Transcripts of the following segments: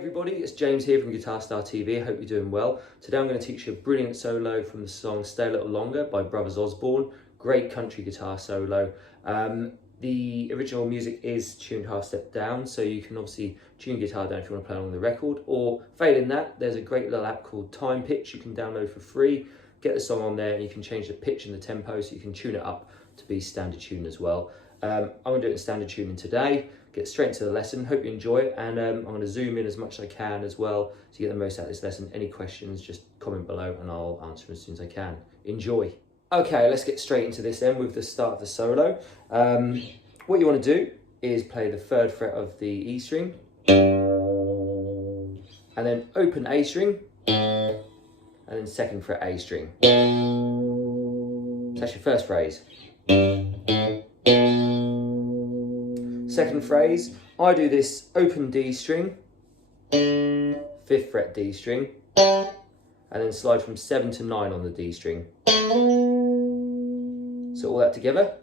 everybody, it's James here from Guitar Star TV. I hope you're doing well. Today I'm going to teach you a brilliant solo from the song Stay a Little Longer by Brothers Osborne. Great country guitar solo. The original music is tuned half step down, so you can obviously tune your guitar down if you want to play along the record, or failing that, there's a great little app called Time Pitch you can download for free. Get the song on there and you can change the pitch and the tempo so you can tune it up to be standard tune as well. I'm going to do it in standard tuning today. Get straight into the lesson. Hope you enjoy it, and I'm going to zoom in as much as I can as well to get the most out of this lesson. Any questions, just comment below and I'll answer them as soon as I can. Enjoy. Okay, let's get straight into this then with the start of the solo. What you want to do is play the 3rd fret of the E string, and then open A string, and then 2nd fret A string. So that's your first phrase. Second phrase, I do this open D string, 5th fret D string, and then slide from 7 to 9 on the D string. So all that together.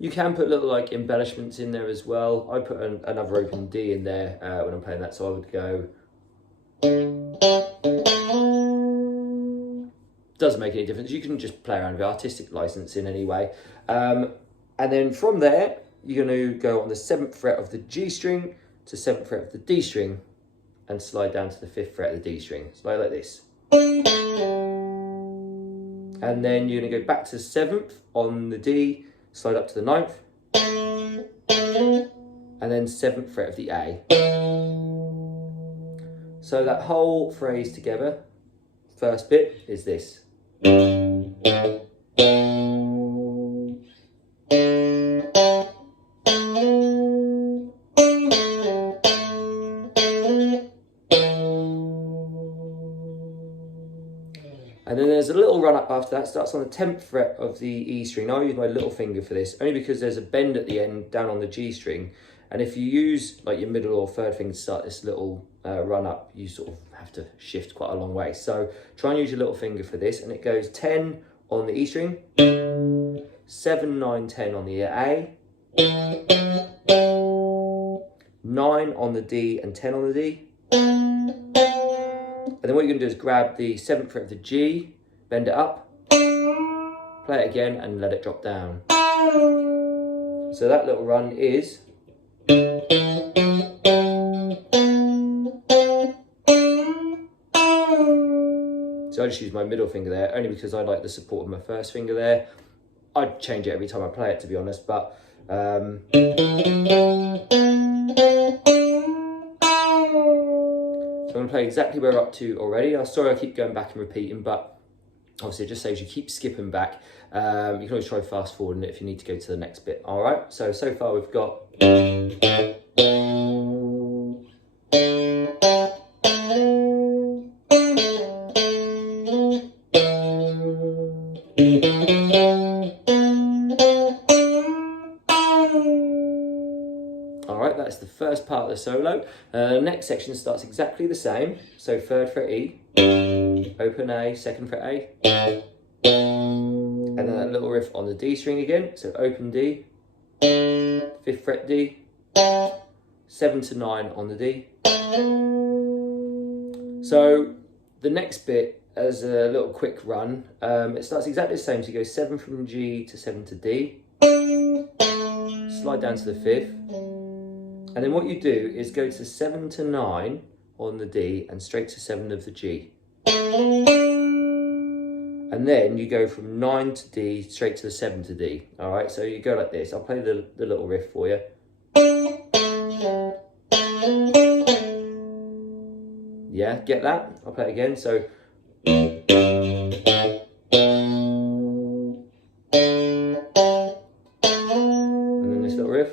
You can put little like embellishments in there as well. I put another open D in there when I'm playing that, so I would go. Doesn't make any difference. You can just play around with artistic license in any way. And then from there, you're going to go on the 7th fret of the G string to 7th fret of the D string and slide down to the 5th fret of the D string. Slide like this. And then you're going to go back to the 7th on the D, slide up to the 9th, and then 7th fret of the A. So that whole phrase together, first bit, is this. And then there's a little run up after that. Starts on the 10th fret of the E string. Now I use my little finger for this, only because there's a bend at the end down on the G string. And if you use like your middle or 3rd finger to start this little run up, you sort of have to shift quite a long way. So try and use your little finger for this. And it goes 10 on the E string, 7, 9, 10 on the A, 9 on the D and 10 on the D. And then what you're going to do is grab the 7th fret of the G, bend it up, play it again and let it drop down. So that little run is. So I just use my middle finger there, only because I like the support of my 1st finger there. I'd change it every time I play it, to be honest, but so I'm going to play exactly where we're up to already. I'm sorry I keep going back and repeating, but obviously it just saves you keep skipping back. You can always try fast forwarding it if you need to go to the next bit. All right, so far we've got. Alright, that's the first part of the solo. Next section starts exactly the same. So 3rd fret E, open A, 2nd fret A, and then that little riff on the D string again. So open D, 5th fret D, 7 to 9 on the D. So the next bit, as a little quick run, it starts exactly the same. So you go 7 from G to 7 to D, slide down to the 5th, and then what you do is go to 7 to 9 on the D and straight to 7 of the G. And then you go from 9 to D straight to the 7 to D. All right, so you go like this. I'll play the little riff for you. Yeah, get that? I'll play it again. So. And then this little riff.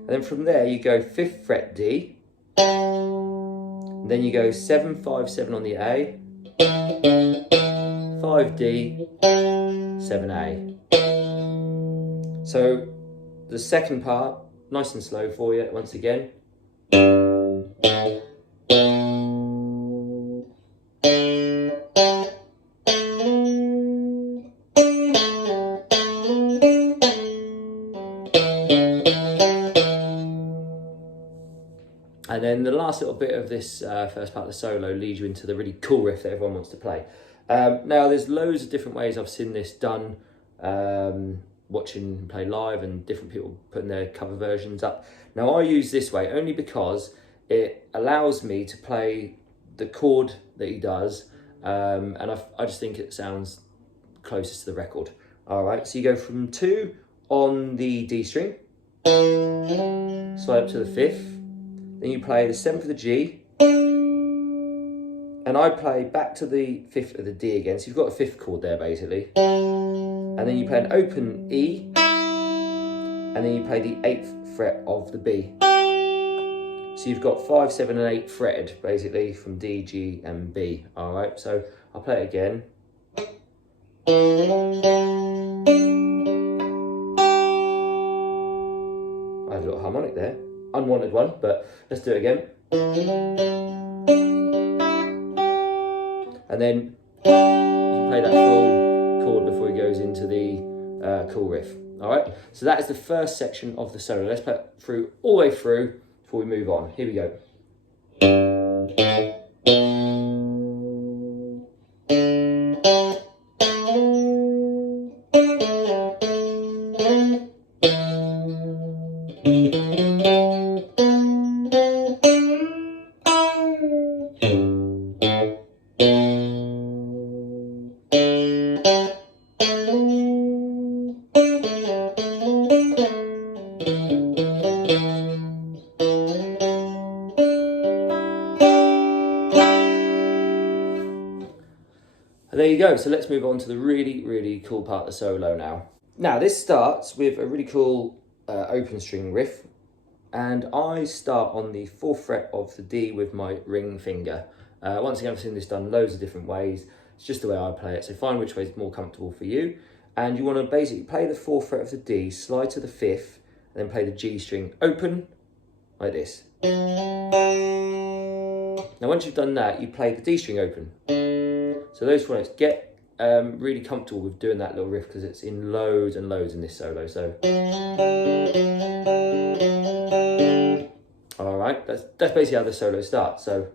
And then from there you go 5th fret D. And then you go 7, 5, 7 on the A. 5D, 7A. So the second part, nice and slow for you once again. And then the last little bit of this first part of the solo leads you into the really cool riff that everyone wants to play. Now there's loads of different ways I've seen this done, watching him play live and different people putting their cover versions up. Now I use this way only because it allows me to play the chord that he does, and I just think it sounds closest to the record. All right, so you go from 2 on the D string, slide up to the 5th, then you play the 7th of the G, and I play back to the 5th of the D again, so you've got a 5th chord there basically, and then you play an open E, and then you play the 8th fret of the B. So you've got 5, 7 and 8 fretted basically from D, G and B. All right, so I'll play it again. I had a little harmonic there, unwanted one, but let's do it again. And then you can play that full chord before he goes into the cool riff. All right, so that is the first section of the solo. Let's play it through all the way through before we move on. Here we go. And there you go, so let's move on to the really, really cool part of the solo now. Now this starts with a really cool open string riff, and I start on the 4th fret of the D with my ring finger. Once again, I've seen this done loads of different ways. It's just the way I play it, so find which way is more comfortable for you. And you want to basically play the 4th fret of the D, slide to the 5th, and then play the G string open, like this. Now once you've done that, you play the D string open. So those 4 notes, get really comfortable with doing that little riff because it's in loads and loads in this solo. So, all right, that's basically how the solo starts. So,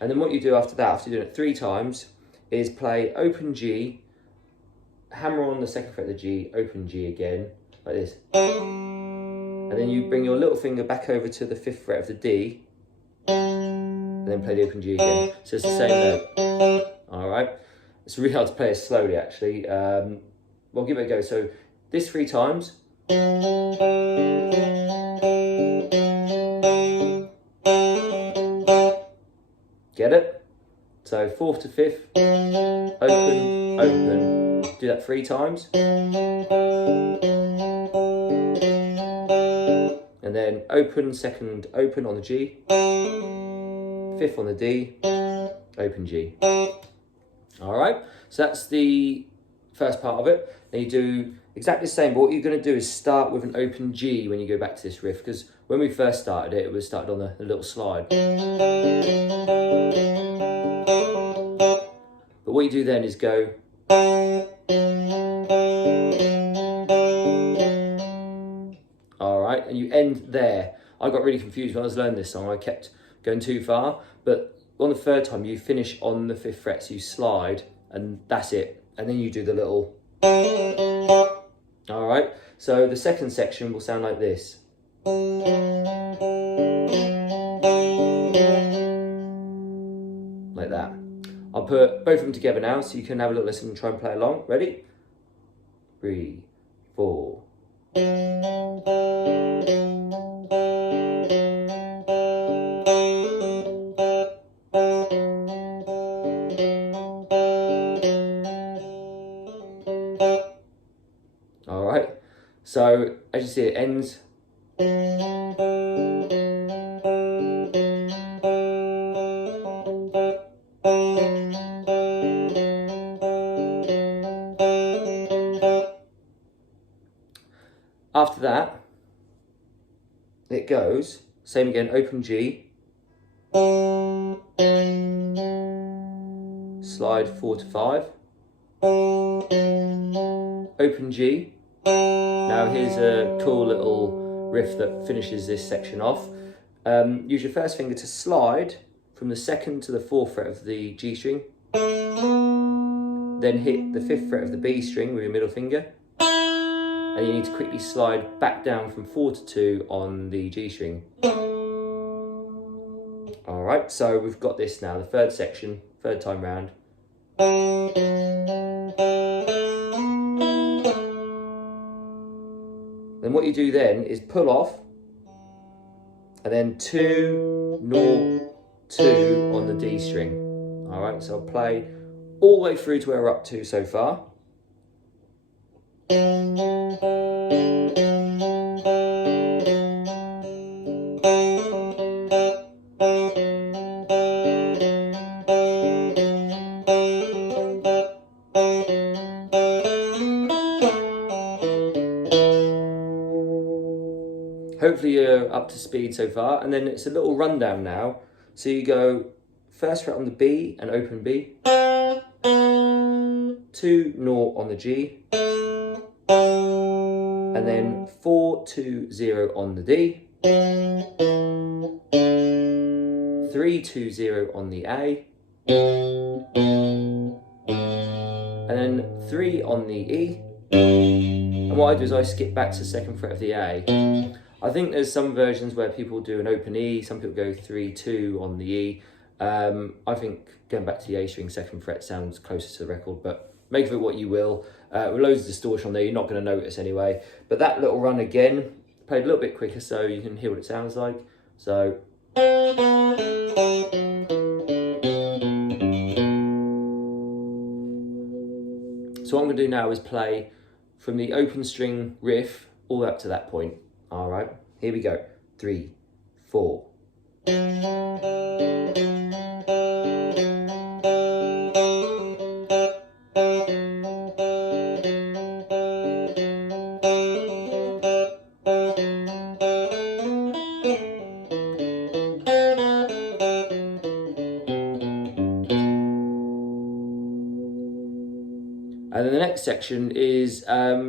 and then what you do after that, after doing it 3 times, is play open G, hammer on the 2nd fret of the G, open G again, like this. And then you bring your little finger back over to the 5th fret of the D, and then play the open G again. So it's the same note. All right. It's really hard to play it slowly, actually. We'll give it a go. So this 3 times. Get it? So 4th to 5th. Open, open. Do that 3 times. And then open, 2nd, open on the G. 5th on the D, open G. All right, so that's the first part of it. Then you do exactly the same, but what you're going to do is start with an open G when you go back to this riff, because when we first started it, it was started on the little slide. But what you do then is go. All right, and you end there. I got really confused when I was learning this song. I kept going too far, but on the 3rd time you finish on the 5th fret, so you slide and that's it, and then you do the little. All right, so the 2nd section will sound like this. Like that. I'll put both of them together now so you can have a little listen and try and play along. Ready? 3, 4. All right, so as you see, it ends. After that, it goes, same again, open G, slide 4 to 5, open G. Now here's a cool little riff that finishes this section off. Use your first finger to slide from the 2nd to the 4th fret of the G string, then hit the 5th fret of the B string with your middle finger, and you need to quickly slide back down from 4 to 2 on the G string. Alright, so we've got this now, the 3rd section, 3rd time round. Then what you do then is pull off, and then 2, 0, 2 on the D string. Alright, so I'll play all the way through to where we're up to so far. Hopefully you're up to speed so far, and then it's a little rundown now. So you go 1st fret on the B and open B, 2, 0 on the G, and then 4, 2, 0 on the D, 3, 2, 0 on the A, and then 3 on the E. And what I do is I skip back to the 2nd fret of the A. I think there's some versions where people do an open E, some people go 3, 2 on the E. I think going back to the A string 2nd fret sounds closer to the record, but make of it what you will. With loads of distortion on there, you're not going to notice anyway. But that little run again, played a little bit quicker so you can hear what it sounds like. So. So what I'm going to do now is play from the open string riff all the way up to that point. All right, here we go. 3, 4. And then the next section is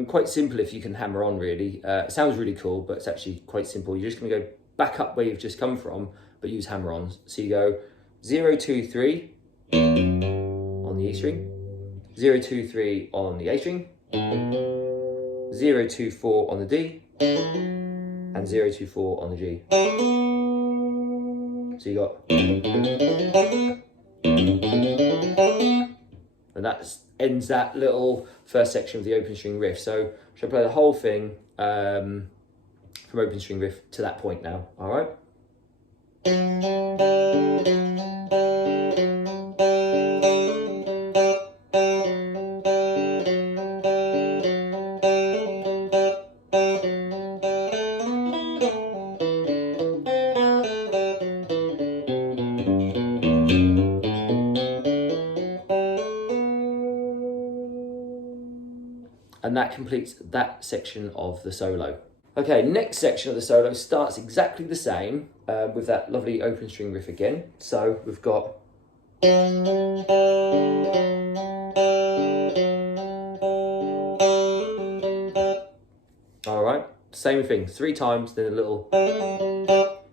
quite simple if you can hammer on, really. It sounds really cool, but it's actually quite simple. You're just going to go back up where you've just come from, but use hammer-ons. So you go 0, 2, 3 on the E string, 0, 2, 3 on the A string, 0, 2, 4 on the D, and 0, 2, 4 on the G. So you got... And that ends that little first section of the open string riff. So should I play the whole thing from open string riff to that point now, all right? And that completes that section of the solo. Okay, next section of the solo starts exactly the same with that lovely open string riff again. So we've got... All right, same thing, 3 times, then a little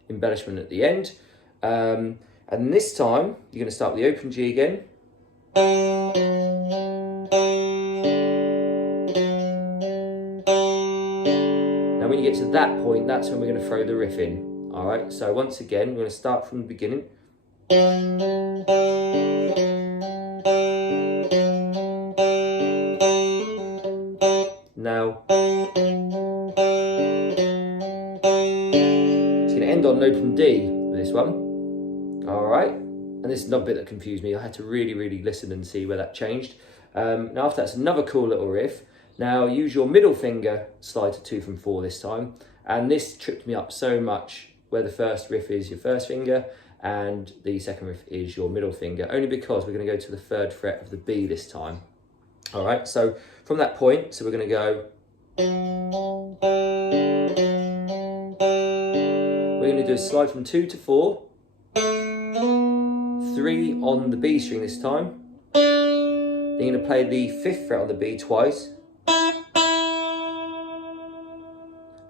embellishment at the end. And this time, you're going to start with the open G again. Now when you get to that point, that's when we're going to throw the riff in. All right, so once again, we're going to start from the beginning. Now, it's going to end on an open D with this one. All right, and this is another bit that confused me. I had to really listen and see where that changed. Now after that's another cool little riff. Now use your middle finger, slide to 2 from 4 this time. And this tripped me up so much, where the first riff is your first finger and the second riff is your middle finger, only because we're going to go to the 3rd fret of the B this time. All right, so from that point, so we're going to go... We're going to do a slide from 2 to 4, 3 on the B string this time. Then you're going to play the 5th fret on the B twice.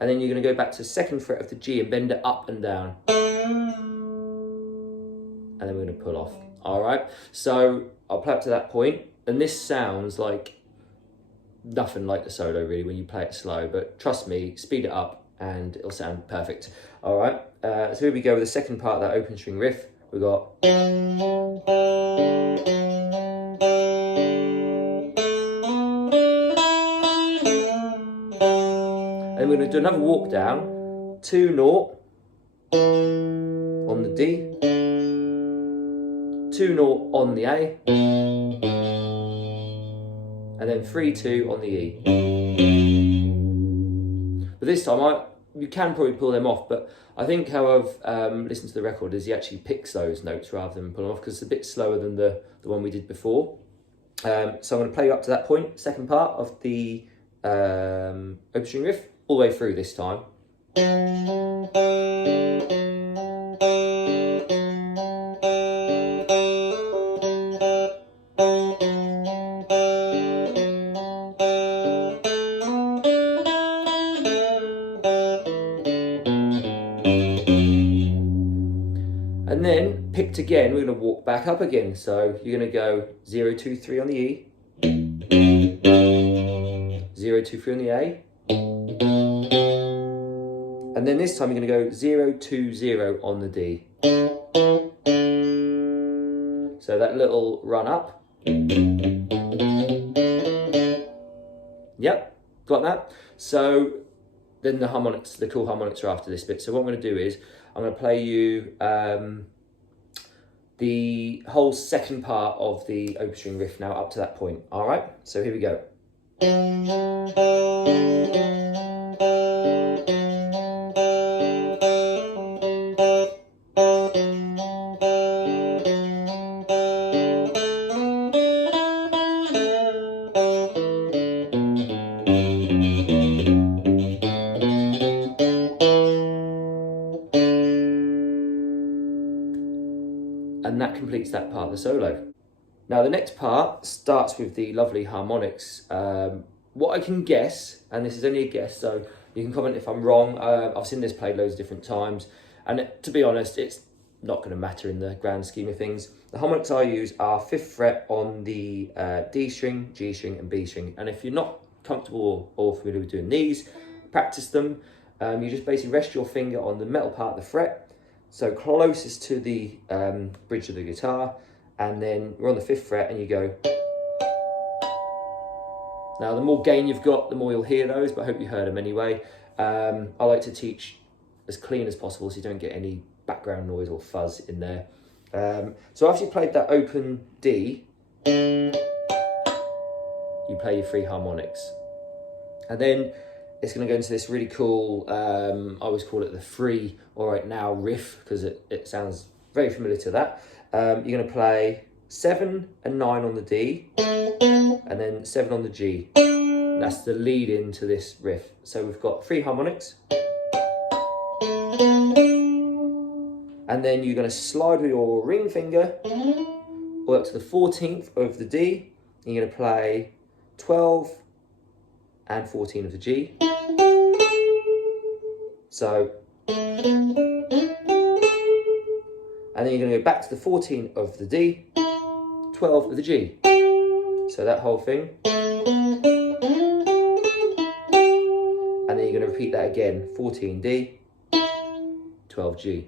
and then you're going to go back to the 2nd fret of the G and bend it up and down. And then we're going to pull off. All right, so I'll play up to that point, and this sounds like nothing like the solo really when you play it slow, but trust me, speed it up and it'll sound perfect. All right, so here we go with the second part of that open string riff. We got, and we're going to do another walk down, 2-0 on the D, 2-0 on the A, and then 3-2 on the E. But this time, you can probably pull them off, but I think how I've listened to the record is he actually picks those notes rather than pull them off, because it's a bit slower than the one we did before. So I'm going to play you up to that point, second part of the open string riff, all the way through this time. And then, picked again, we're going to walk back up again. So you're going to go 0, 2, 3 on the E, 0, 2, 3 on the A, and then this time you're going to go 0, 2, 0 on the D. So that little run up. Yep, got that. So then the harmonics, the cool harmonics are after this bit. So what I'm going to do is I'm going to play you the whole second part of the open string riff now up to that point. All right, so here we go. And that completes that part of the solo. Now the next part starts with the lovely harmonics. What I can guess, and this is only a guess, so you can comment if I'm wrong. I've seen this played loads of different times, and to be honest, it's not going to matter in the grand scheme of things. The harmonics I use are 5th fret on the D string, G string and B string. And if you're not comfortable or familiar with doing these, practice them. You just basically rest your finger on the metal part of the fret, so closest to the bridge of the guitar, and then we're on the 5th fret and you go. Now the more gain you've got, the more you'll hear those, but I hope you heard them anyway. I like to teach as clean as possible so you don't get any background noise or fuzz in there. So after you played that open D, you play your 3 harmonics. And then it's going to go into this really cool, I always call it the free all right now riff, because it sounds very familiar to that. You're going to play 7 and 9 on the D, and then 7 on the G. And that's the lead into this riff. So we've got 3 harmonics. And then you're going to slide with your ring finger all up to the 14th of the D. And you're going to play 12 and 14 of the G. So, and then you're going to go back to the 14 of the D, 12 of the G. So that whole thing. And then you're going to repeat that again, 14 D, 12 G.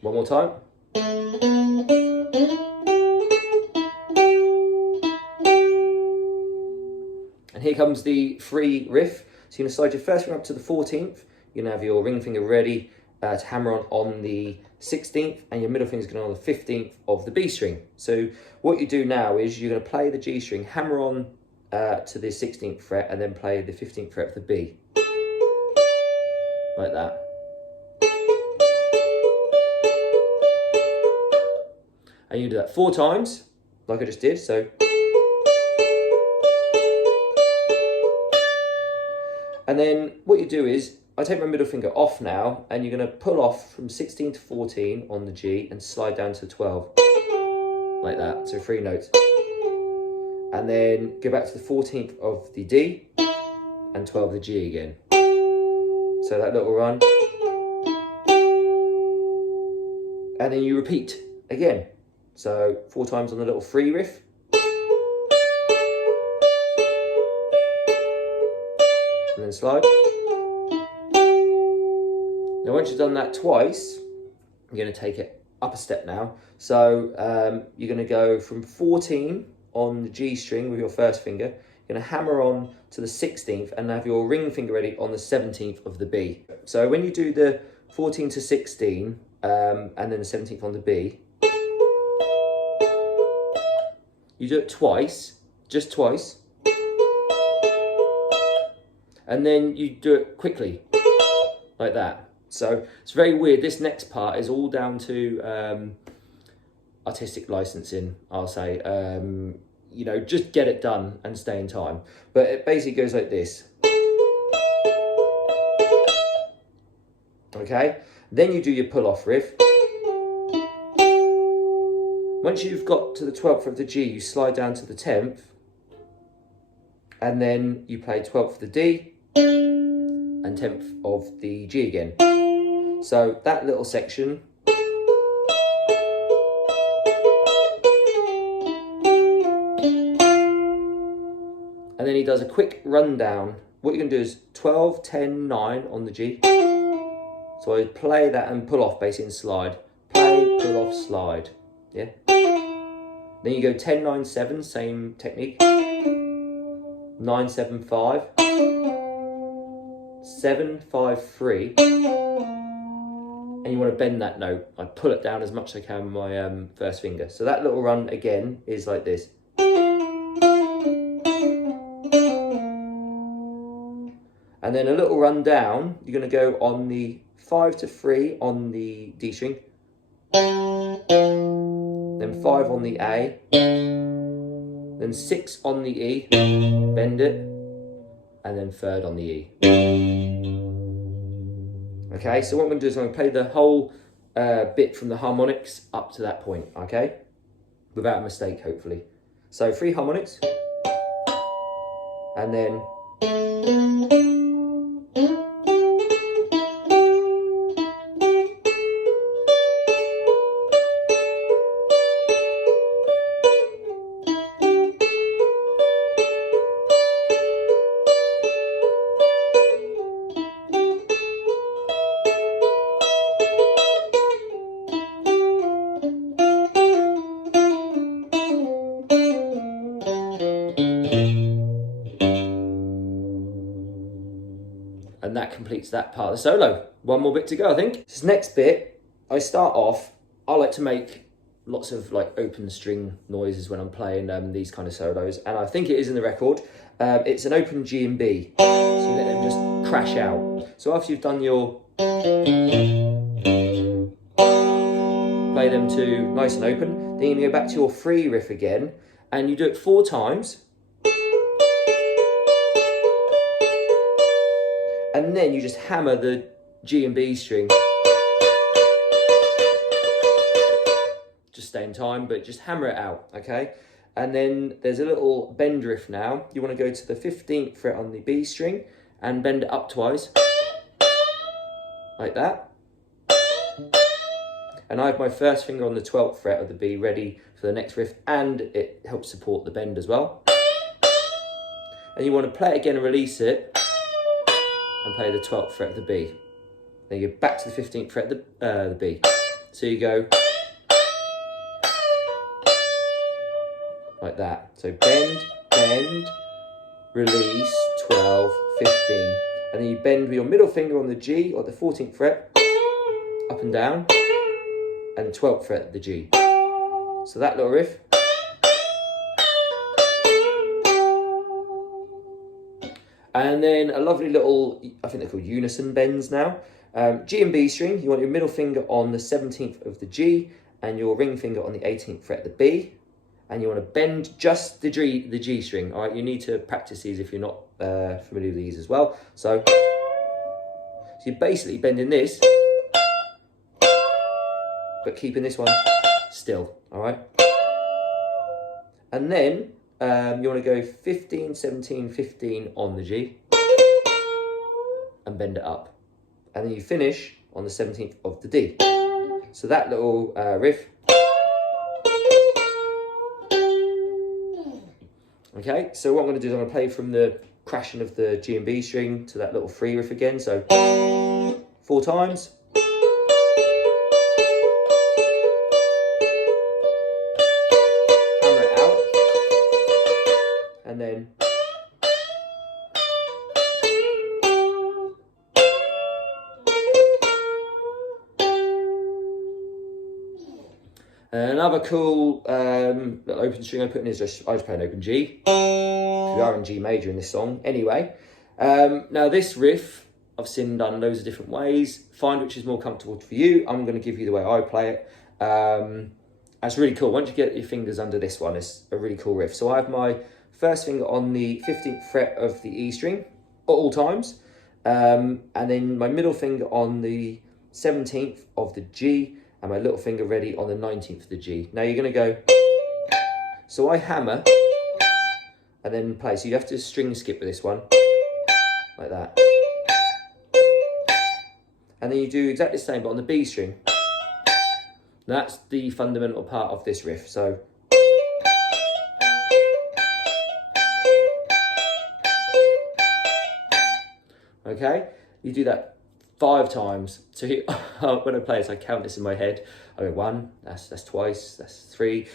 One more time. And here comes the free riff. So you're going to slide your first ring up to the 14th. You're going to have your ring finger ready to hammer on the 16th, and your middle finger is going on the 15th of the B string. So what you do now is you're going to play the G string, hammer on to the 16th fret, and then play the 15th fret of the B. Like that. And you do that 4 times, like I just did. So, and then what you do is, I take my middle finger off now, and you're going to pull off from 16 to 14 on the G and slide down to 12. Like that, so 3 notes. And then go back to the 14th of the D and 12 of the G again. So that little run. And then you repeat again. So 4 times on the little free riff. And then slide. Now once you've done that twice, you're going to take it up a step now. So you're going to go from 14 on the G string with your first finger. You're going to hammer on to the 16th and have your ring finger ready on the 17th of the B. So when you do the 14 to 16 and then the 17th on the B, you do it twice, just twice. And then you do it quickly, like that. So it's very weird. This next part is all down to artistic licensing, I'll say. You know, just get it done and stay in time. But it basically goes like this. Okay, then you do your pull-off riff. Once you've got to the 12th of the G, you slide down to the 10th. And then you play 12th of the D and 10th of the G again. So that little section. And then he does a quick rundown. What you're going to do is 12, 10, 9 on the G. So I play that and pull off basically and slide. Play, pull off, slide. Yeah. Then you go 10, 9, 7, same technique. 9, 7, 5. 7, 5, 3. And you want to bend that note. I pull it down as much as I can with my first finger. So that little run again is like this. And then a little run down, you're going to go on the 5 to 3 on the D string. Then 5 on the A. Then 6 on the E. Bend it. And then 3rd on the E. Okay, so what I'm going to do is I'm going to play the whole bit from the harmonics up to that point, okay? Without a mistake, hopefully. So 3 harmonics. And then... and that completes that part of the solo. One more bit to go, I think. This next bit, I start off, I like to make lots of like open string noises when I'm playing these kind of solos, and I think it is in the record. It's an open G and B, so you let them just crash out. So after you've done your... play them to nice and open, then you go back to your free riff again, and you do it 4 times. And then you just hammer the G and B string. Just stay in time, but just hammer it out, okay? And then there's a little bend riff now. You want to go to the 15th fret on the B string and bend it up twice. Like that. And I have my first finger on the 12th fret of the B ready for the next riff, and it helps support the bend as well. And you want to play it again and release it. And play the 12th fret of the B. Then you go back to the 15th fret of the B. So you go like that. So bend, bend, release, 12, 15. And then you bend with your middle finger on the G or the 14th fret, up and down, and the 12th fret of the G. So that little riff. And then a lovely little, I think they're called unison bends now. G and B string, you want your middle finger on the 17th of the G and your ring finger on the 18th fret of the B. And you want to bend just the G string. All right, you need to practice these if you're not familiar with these as well. So you're basically bending this, but keeping this one still, all right? And then you want to go 15, 17, 15 on the G and bend it up. and then you finish on the 17th of the D. So that little riff. Okay, so what I'm going to do is I'm going to play from the crashing of the G and B string to that little free riff again. So 4 times. Hammer it out. And then another cool little open string I put in is I just play an open G. We are in G major in this song. Anyway, now this riff I've seen done loads of different ways. Find which is more comfortable for you. I'm going to give you the way I play it. That's really cool. Once you get your fingers under this one, it's a really cool riff. So I have my first finger on the 15th fret of the E string at all times. And then my middle finger on the 17th of the G, and my little finger ready on the 19th of the G. Now you're going to go, so I hammer and then play. So you have to string skip with this one, like that. And then you do exactly the same, but on the B string. That's the fundamental part of this riff. So okay, you do that 5 times. So when I play this, I count this in my head. I go 1, that's twice, that's 3.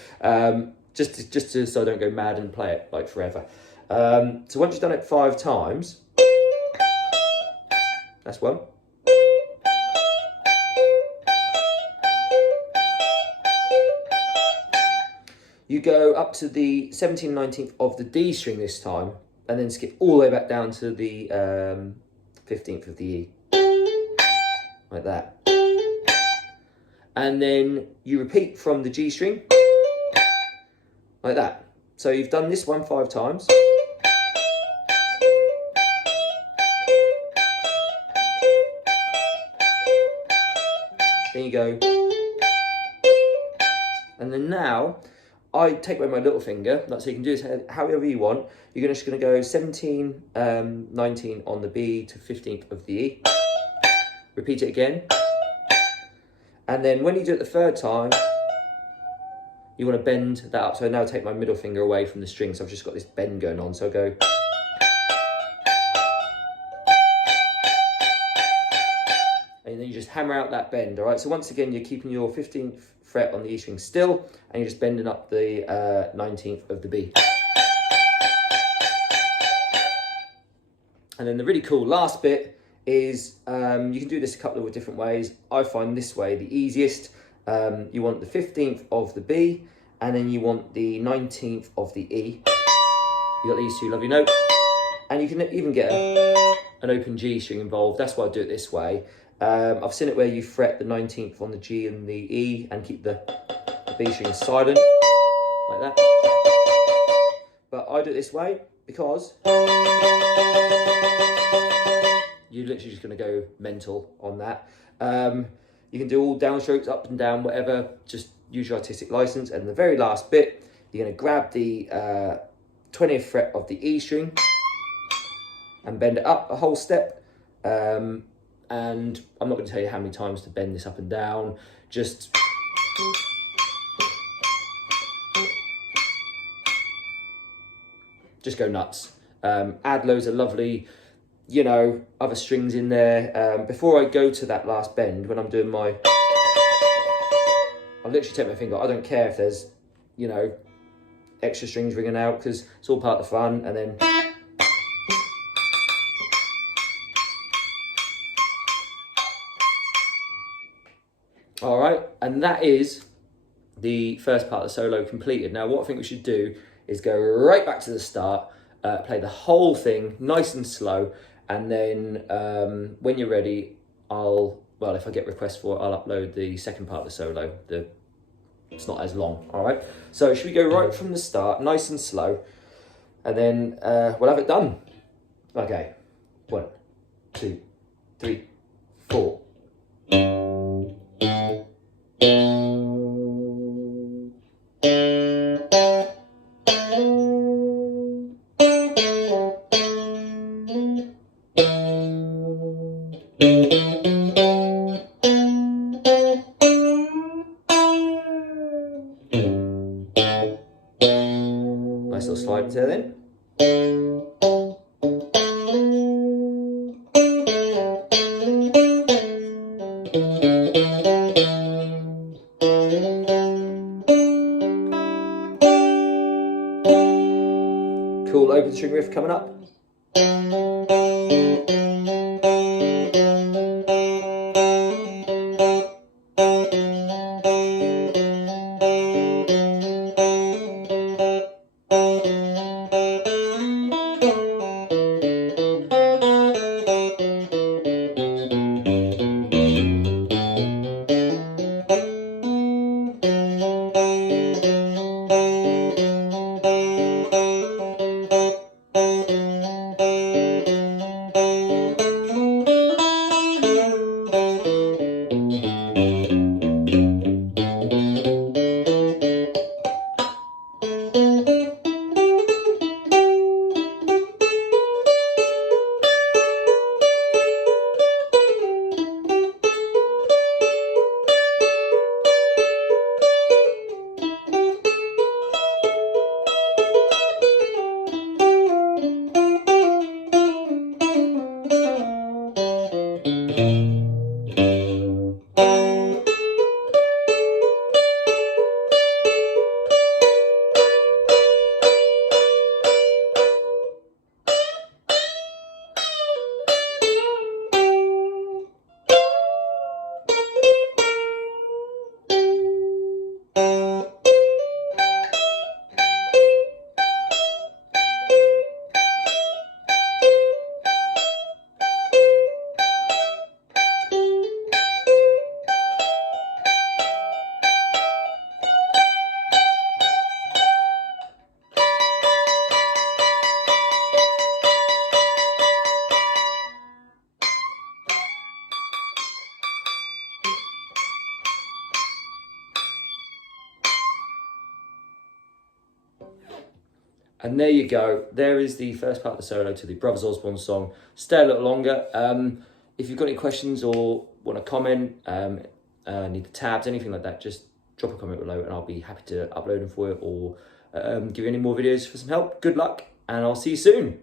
Just so I don't go mad and play it like forever. So once you've done it 5 times, that's 1. You go up to the 17th and 19th of the D string this time, and then skip all the way back down to the 15th of the E. Like that. And then you repeat from the G string, like that. So you've done this one 5 times. Then you go. And then now, I take away my little finger, so you can do this however you want. You're just going to go 17, 19 on the B to 15th of the E. Repeat it again. And then when you do it the 3rd time, you want to bend that up. So I now take my middle finger away from the string, so I've just got this bend going on. So I go. And then you just hammer out that bend, all right? So once again, you're keeping your 15th fret on the E string still, and you're just bending up the 19th of the B. And then the really cool last bit is you can do this a couple of different ways. I find this way the easiest. You want the 15th of the B, and then you want the 19th of the E. You got these 2 lovely notes, and you can even get an open G string involved. That's why I do it this way. I've seen it where you fret the 19th on the G and the E and keep the B string silent, like that. But I do it this way because you're literally just going to go mental on that. You can do all downstrokes, up and down, whatever, just use your artistic license. And the very last bit, you're going to grab the 20th fret of the E string and bend it up a whole step. And I'm not going to tell you how many times to bend this up and down, just go nuts. Add loads of lovely, you know, other strings in there. Before I go to that last bend, when I'm doing my, I'll literally take my finger. I don't care if there's, you know, extra strings ringing out, because it's all part of the fun. And then all right, and that is the first part of the solo completed. Now, what I think we should do is go right back to the start, play the whole thing nice and slow, and then when you're ready, if I get requests for it, I'll upload the second part of the solo. It's not as long, all right? So should we go right from the start, nice and slow, and then we'll have it done. Okay, 1, 2, 3, 4. Nice little slide there then. Cool open string riff coming up. And there you go. There is the first part of the solo to the Brothers Osborne song, Stay a Little Longer. If you've got any questions or want to comment, need the tabs, anything like that, just drop a comment below and I'll be happy to upload them for you or give you any more videos for some help. Good luck and I'll see you soon.